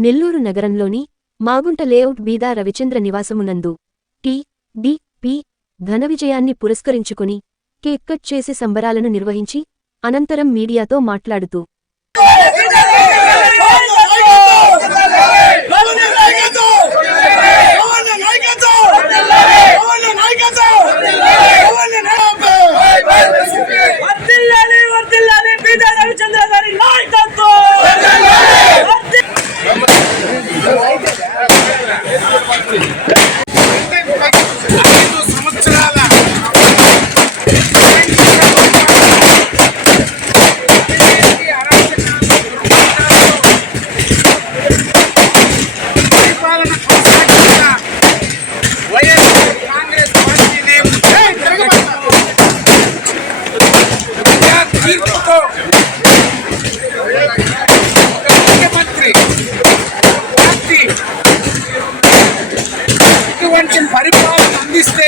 నెల్లూరు నగరంలోని మాగుంట లేఅవుట్ బీదా రవిచంద్ర నివాసమునందు T D P ఘన విజయాన్ని పురస్కరించుకుని కేక్ కట్ చేసి సంబరాలను నిర్వహించి అనంతరం మీడియాతో మాట్లాడుతూ వర్ధిల్లాలి వర్ధిల్లాలి బీద రవిచంద్ర గారి నాయకత్వం వర్ధిల్లాలి. ఐదు సంవత్సరాల పరిపాలన కొనసాగిస్తున్న వైఎస్ఆర్ కాంగ్రెస్ పార్టీని ఏయ్, తిరగబడతావు. ప్రజా తీర్పుతో ఒక ముఖ్యమంత్రి పార్టీ ఇటువంటి పరిపాలన అందిస్తే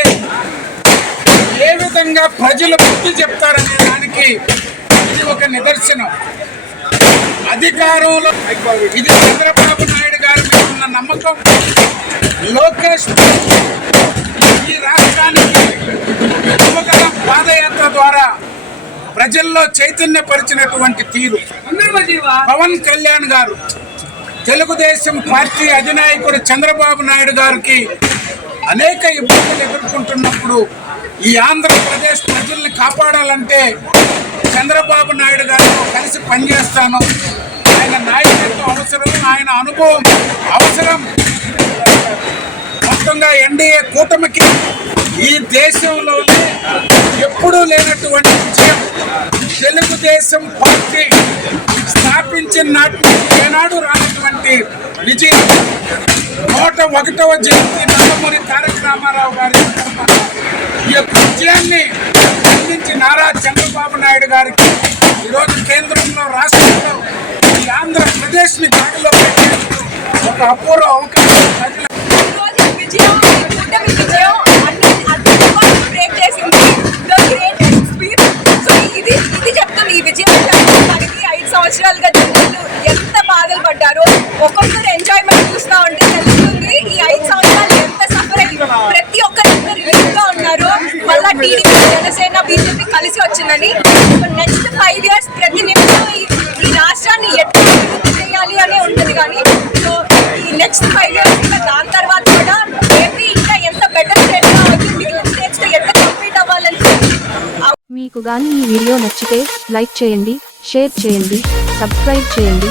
ఏ విధంగా ప్రజలు బుద్ధి చెప్తారనే దానికి ఇది ఒక నిదర్శనం. అధికారంలో ఇది చంద్రబాబు నాయుడు గారి మీద ఉన్న నమ్మకం. లోకేష్ ఈ రాష్ట్రానికి యువగల పాదయాత్ర ద్వారా ప్రజల్లో చైతన్యపరిచినటువంటి తీరు. పవన్ కళ్యాణ్ గారు తెలుగుదేశం పార్టీ అధినాయకుడు చంద్రబాబు నాయుడు గారికి అనేక ఇబ్బందులు ఎదుర్కొంటున్నప్పుడు ఈ ఆంధ్రప్రదేశ్ ప్రజల్ని కాపాడాలంటే చంద్రబాబు నాయుడు గారితో కలిసి పనిచేస్తాను. ఆయన నాయకత్వం అవసరం ఆయన అనుభవం అవసరం. మొత్తంగా ఎన్డీఏ కూటమికి ఈ దేశంలోనే ఎప్పుడూ లేనటువంటి విజయం. తెలుగుదేశం పార్టీ స్థాపించిన నాటి ఏనాడు రానటువంటి విజయం నూట ఒకటవ జయంతి నందమూరి తారక రామారావు గారి ఈ యొక్క విజయాన్ని అందించి నారా చంద్రబాబు నాయుడు గారికి ఈరోజు కేంద్రంలో రాష్ట్రంలో ఈ ఆంధ్రప్రదేశ్ని దాడిలో పెట్టేందుకు ఒక అపూర్వ అవకాశం ప్రజల ఇది ఇది చెప్తుంది ఈ విజయం ఐదు సంవత్సరాలుగా ఒక్కొక్కరు ఎంజాయ్మెంట్ చూస్తా ఉంటే తెలుస్తుంది ఈ ఐదు సంవత్సరాలు ఎంత సఫర్ అయ్యి ప్రతి ఒక్కరు ఎంత రిలీఫ్గా ఉన్నారు మళ్ళా టీడీపీ జనసేన బీజేపీ కలిసి వచ్చిందని. నెక్స్ట్ ఫైవ్ ఇయర్స్ ప్రతి నిమిషం ఈ రాష్ట్రాన్ని ఎట్లా అభివృద్ధి చేయాలి అనే ఉంటుంది కానీ సో ఈ నెక్స్ట్ ఫైవ్ ఇయర్స్ ఇంకా దాని తర్వాత కూడా ఏపీ ఇంకా ఎంత బెటర్ స్టేట్గా అవుతుంది మిగిలిన ఎంత కంప్లీట్ అవ్వాలని మీకు కానీ ఈ వీడియో నచ్చితే లైక్ చేయండి షేర్ చేయండి సబ్స్క్రైబ్ చేయండి.